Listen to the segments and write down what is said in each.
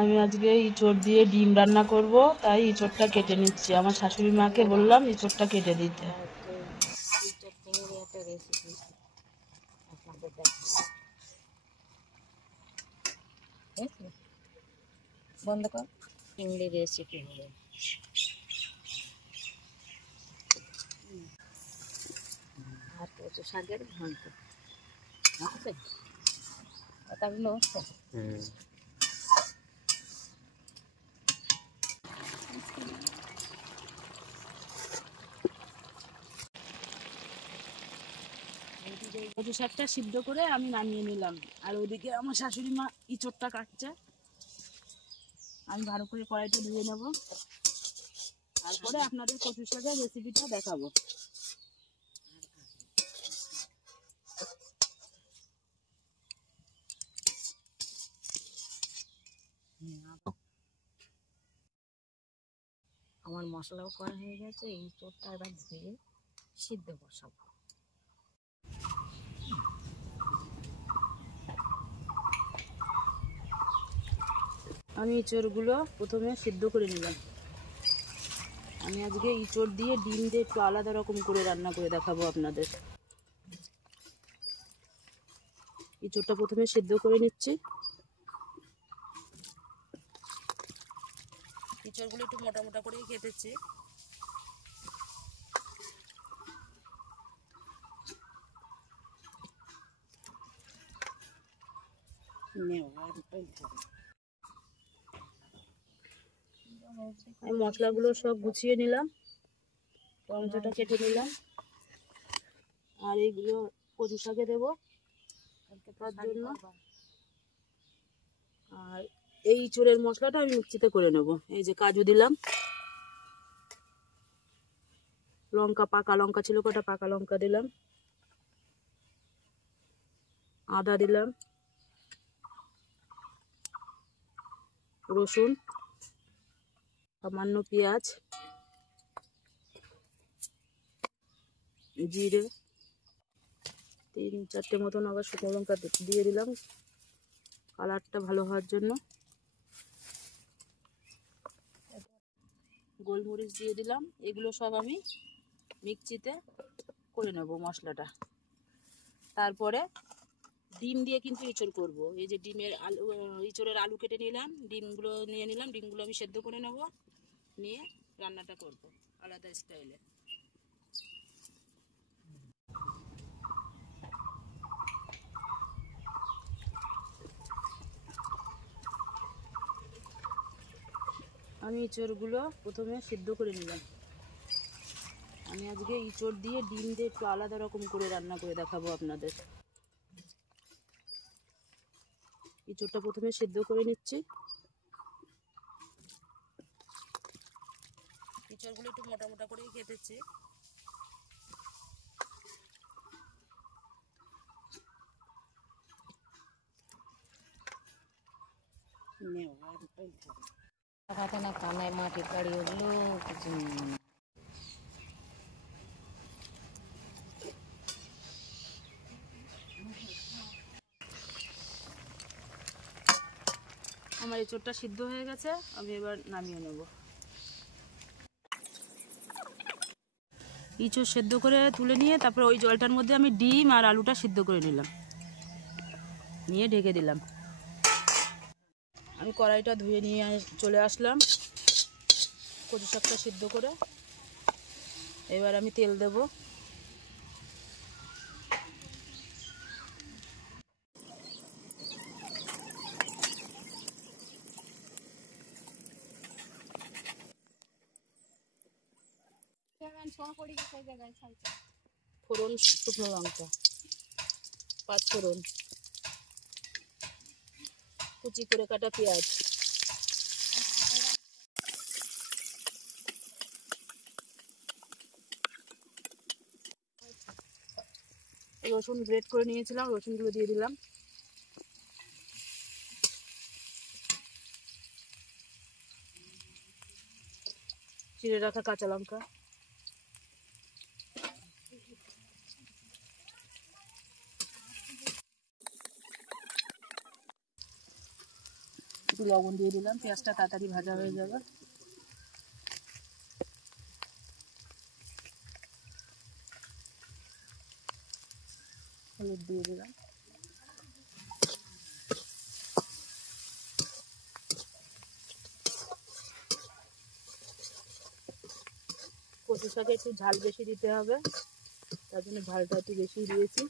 আমি আজকে ইঁচড় দিয়ে ডিম রান্না করব, তাই ইঁচড়টা কেটে নিচ্ছি। আমার শাশুড়ি মাকে বললাম ইঁচড়টা কেটে দিতে। ইঁচড় চিংড়ি একটা রেসিপি আপনাদের দেখাবো। বন্ধ কর। চিংড়ি রেসিপি হলো আর কচু শাকের ঘন্ট আছে, কথাগুলো হচ্ছে। কচু শাকটা সিদ্ধ করে আমি নামিয়ে নিলাম, আর ওইদিকে আমার শাশুড়ি মা ইঁচড়টা কাটছে। আমি ভালো করে কড়াইটা ধুয়ে নেব, তারপরে আপনাদের কচু শাকের রেসিপিটা দেখাবো। আমার মশলাও করা হয়ে গেছে, এই চোরটা এবার ধুয়ে সিদ্ধ বসাবো। আমি ইঁচড়গুলো প্রথমে সিদ্ধ করে নিলাম। আমি আজকে ইঁচড় দিয়ে ডিম দিয়ে একটু আলাদা রকম করে রান্না করে দেখাবো আপনাদের। ইঁচড়টা প্রথমে সিদ্ধ করে নিচ্ছি। ইঁচড়গুলো একটু মোটা মোটা করেই কেটেছি। আমি মশলাগুলো সব গুছিয়ে নিলাম, টমেটোটা কেটে নিলাম, আর এইগুলো কচু শাকে দেবো তার জন্য। আর এই ইঁচড়ের মশলাটা আমি মিক্সিতে করে নেব। এই যে কাজু দিলাম, লঙ্কা, পাকা লঙ্কা ছিল কটা, পাকা লঙ্কা দিলাম, আদা দিলাম, রসুন, সামান্য পেঁয়াজ, জিরে, 3-4টে মতন আবার শুকনো লঙ্কা দিয়ে দিলাম কালারটা ভালো হওয়ার জন্য। গোলমরিচ দিয়ে দিলাম। এগুলো সব আমি মিক্সিতে করে নেব মশলাটা। তারপরে ডিম দিয়ে কিন্তু ইঁচড় করব। এই যে ডিমের আলু, ইঁচড়ের আলু কেটে নিলাম, ডিমগুলো নিয়ে নিলাম, ডিমগুলো আমি সেদ্ধ করে নেব, নিয়ে রান্নাটা করব আলাদা স্টাইলে। আমি ইঁচড়গুলো প্রথমে সিদ্ধ করে নিলাম। আমি আজকে ইঁচড় দিয়ে ডিম দিয়ে একটু আলাদা রকম করে রান্না করে দেখাবো আপনাদের। ইঁচড়টা প্রথমে সিদ্ধ করে নিচ্ছি। ইঁচড়গুলো একটু মোটা মোটা করেই কেটেছি। না কানায় মাটির বাড়ি ওগুলো কিছু আমার ইঁচড়টা সিদ্ধ হয়ে গেছে, আমি এবার নামিয়ে নেব। ইঁচড় সেদ্ধ করে তুলে নিয়ে তারপরে ওই জলটার মধ্যে আমি ডিম আর আলুটা সিদ্ধ করে নিলাম, নিয়ে ঢেকে দিলাম। আমি কড়াইটা ধুয়ে নিয়ে চলে আসলাম কচু শাকটা সিদ্ধ করে। এবার আমি তেল দেব। ফোড়ন, শুকনো লঙ্কা, 5 ফোড়ন, কুচি করে কাটা পেঁয়াজ, রসুন গ্রেট করে নিয়েছিলাম, রসুনগুলো দিয়ে দিলাম, চিড়ে রাখা কাঁচা লঙ্কা, একটু লবণ দিয়ে দিলাম, পেঁয়াজটা তাড়াতাড়ি ভাজা হয়ে যাবে। হলুদ দিয়ে দিলাম। কচু শাকে একটু ঝাল বেশি দিতে হবে, তার জন্য ঝালটা একটু বেশি দিয়েছি।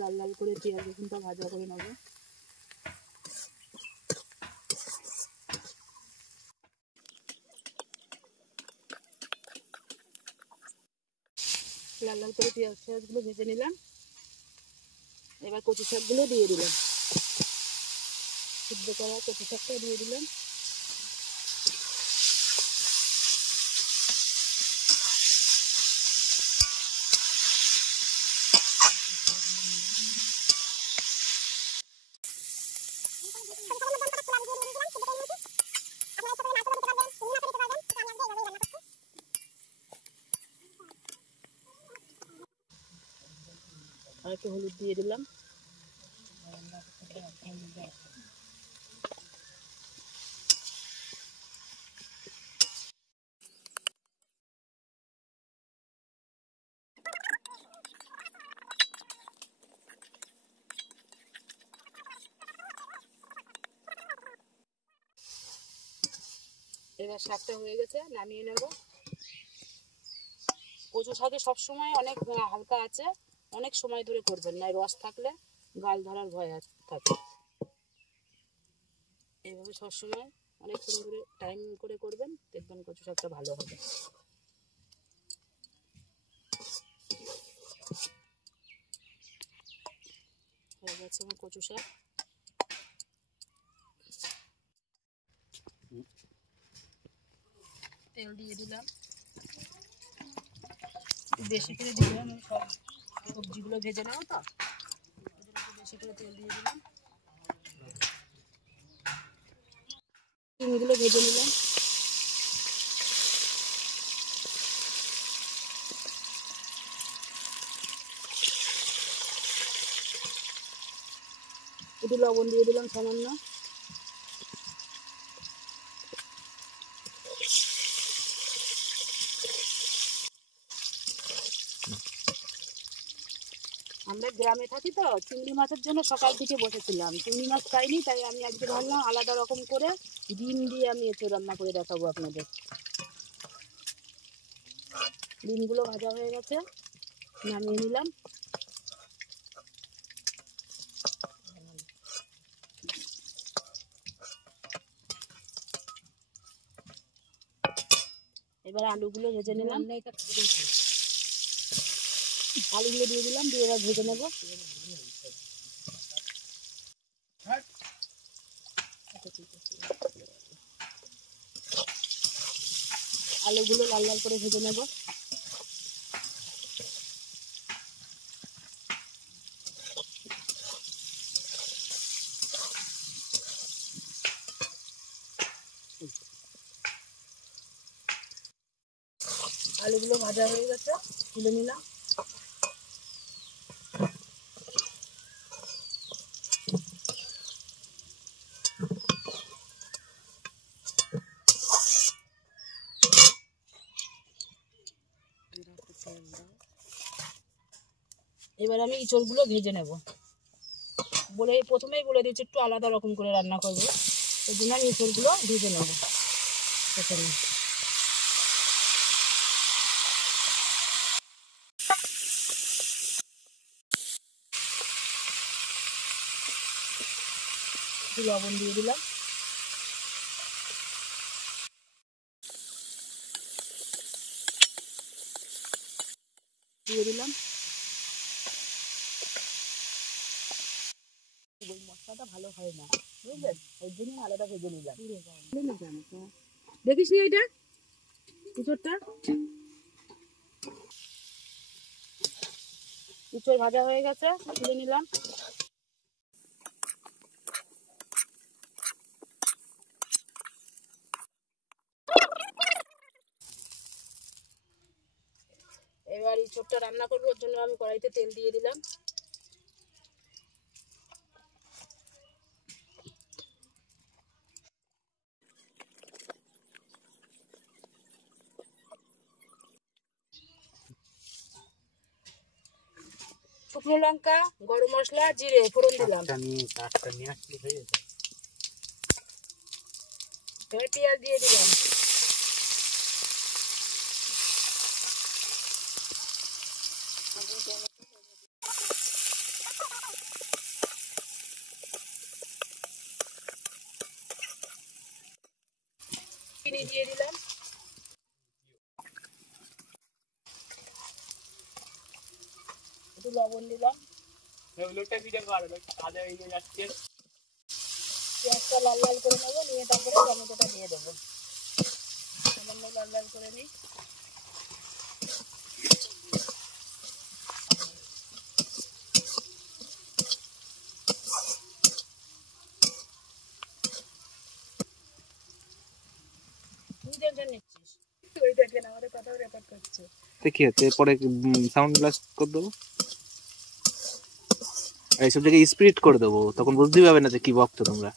লাল লাল করে পেঁয়াজ রসুনটা ভাজা করে নেব। লাল লাল করে পেঁয়াজগুলো ভেজে নিলাম। এবার কচু শাকগুলো দিয়ে দিলাম, সিদ্ধ করা কচু শাকটা দিয়ে দিলাম। আর একটু হলুদ দিয়ে দিলাম। এবার শাকটা হয়ে গেছে, নামিয়ে নেব। কচু শাকে সবসময় অনেক হালকা আছে, অনেক সময় ধরে করবেন না, রস থাকলে গাল ধরার ভয় থাকে। এইভাবে সবসময় অনেকক্ষণ ধরে টাইম করে করবেন, দেখবেন কচু শাকটা ভালো হবে। হয়ে গেছে আমার কচু শাক। তেল দিয়ে দিলাম, বেশি করে দিলাম, সব সবজিগুলো ভেজে নেবো তো, বেশি করে তেল দিয়ে দিলাম। ডিমগুলো ভেজে নিলাম। একটু লবণ দিয়ে দিলাম সামান্য। আমরা গ্রামে থাকি তো, চিংড়ি মাছের জন্য সকাল থেকে বসেছিলাম, চিংড়ি মাছ খাইনি, তাই আমি আজকে ভাবলাম আলাদা রকম করে ডিম দিয়ে আমি এঁচোড় রান্না করে দেখাবো আপনাদের। ডিমগুলো ভাজা হয়ে গেছে, নামিয়ে নিলাম। এবার আলুগুলো ভেজে নিলাম, আলুগুলো দিয়ে দিলাম, দিয়ে এবার ভেজে নেবো। আলুগুলো লাল লাল করে ভেজে নেব। আলুগুলো ভাজা হয়ে গেছে, তুলে নিলাম। এবার আমি ইঁচড়গুলো ভেজে নেব। প্রথমেই বলে দিচ্ছি একটু আলাদা রকম করে রান্না করবো, ওই জন্য আমি ইঁচড়গুলো ভেজে নেব প্রথমে। একটু লবণ দিয়ে দিলাম। দিয়ে দিলাম। ওই মশলাটা ভালো হয় না, বুঝলেন, ওই জন্য আলাদা ভেজে নিলাম। দেখিস নি ওইটা ইঁচড়টা? ইঁচড় ভাজা হয়ে গেছে, তুলে নিলাম। এবার ইঁচড়টা ইঁচড়টা রান্না করবো, ওর জন্য আমি কড়াইতে তেল দিয়ে দিলাম। শুকনো লঙ্কা, গরম মশলা, জিরে ফোড়ন দিলাম। এবার পেঁয়াজ দিয়ে দিলাম। চিনি দিয়ে দিলাম। একটু লবণ দিলাম। পেঁয়াজটা লাল লাল করে নেবো, নিয়ে তারপরে টমেটোটা দিয়ে দেবো। সামান্য লাল লাল করে নিই। তুই টেনশন নিচ্ছিস, তুই দেখেন আমাদের কথা রেকর্ড করছে। কি হচ্ছে পরে সাউন্ড ব্লাস্ট করে দেবো, এইসব জায়গায় স্পিরিট করে দেবো, তখন বুঝতেই পারবে না যে কি বকছো তোমরা।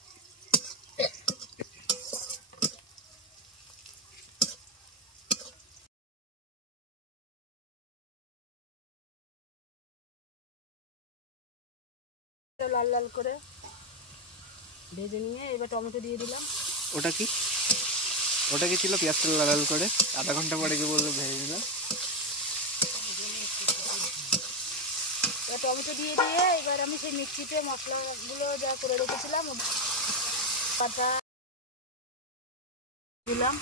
লাল লাল করে ভেজে নিয়ে এবার টমেটো দিয়ে দিলাম। ওটা কি ছিল? পেঁয়াজটা লাল লাল করে আধা ঘন্টা পরে গিয়ে বললো ভেজে দিলাম। এবার টমেটো দিয়ে এবার আমি সেই মিক্সিতে মশলাগুলো যা করে রেখেছিলাম পাতা দিলাম।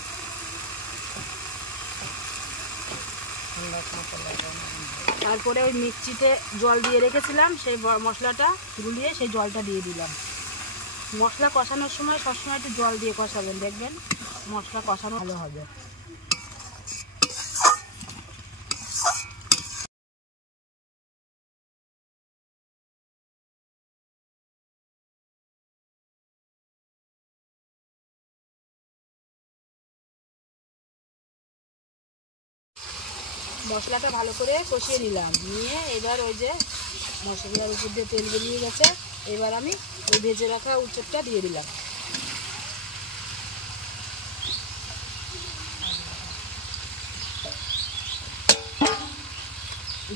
তারপরে ওই মিক্সিতে জল দিয়ে রেখেছিলাম, সেই মশলাটা গুলিয়ে সেই জলটা দিয়ে দিলাম। মশলা কষানোর সময় সবসময় একটু জল দিয়ে কষাবেন, দেখবেন মশলা কষানো ভালো হবে। মশলাটা ভালো করে কষিয়ে নিলাম, নিয়ে এবার ওই যে মশলার উপর দিয়ে তেল বেরিয়ে গেছে, এবার আমি ওই ভেজে রাখা উচ্চটা দিয়ে দিলাম।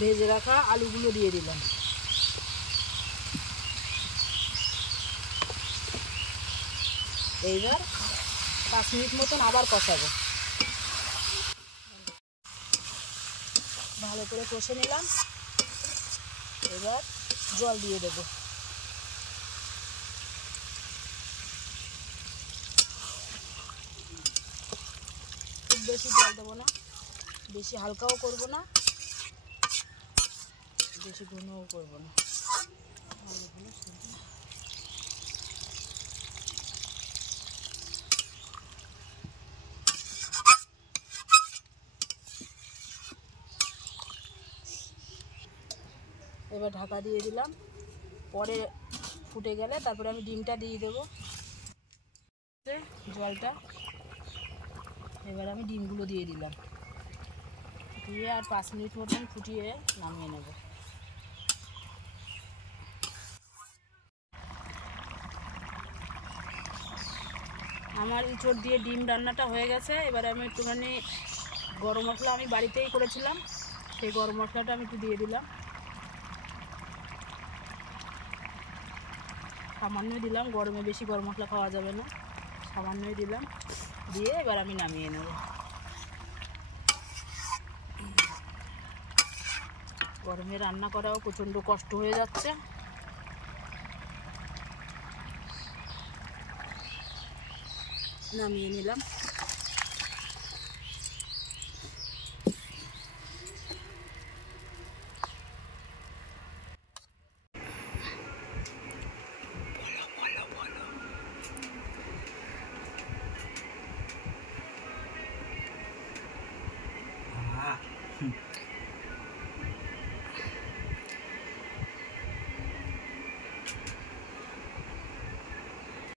ভেজে রাখা আলুগুলো দিয়ে দিলাম। এইবার 5 মিনিট মতন আবার কষাবো। ভালো করে কষে নিলাম, এবার জল দিয়ে দেবো। খুব বেশি জল দেবো না, বেশি হালকাও করব না, বেশি ঘনও করব না। এবার ঢাকা দিয়ে দিলাম, পরে ফুটে গেলে তারপরে আমি ডিমটা দিয়ে দেবো জলটা। এবার আমি ডিমগুলো দিয়ে দিলাম, দিয়ে আর 5 মিনিট মতন ফুটিয়ে নামিয়ে নেব। আমার ইঁচড় দিয়ে ডিম রান্নাটা হয়ে গেছে। এবার আমি একটুখানি গরম মশলা আমি বাড়িতেই করেছিলাম, সেই গরম মশলাটা আমি একটু দিয়ে দিলাম। সামান্যই দিলাম, গরমে বেশি গরম মশলা খাওয়া যাবে না, সামান্যই দিলাম। দিয়ে এবার আমি নামিয়ে নেব। গরমে রান্না করাও প্রচণ্ড কষ্ট হয়ে যাচ্ছে। নামিয়ে নিলাম।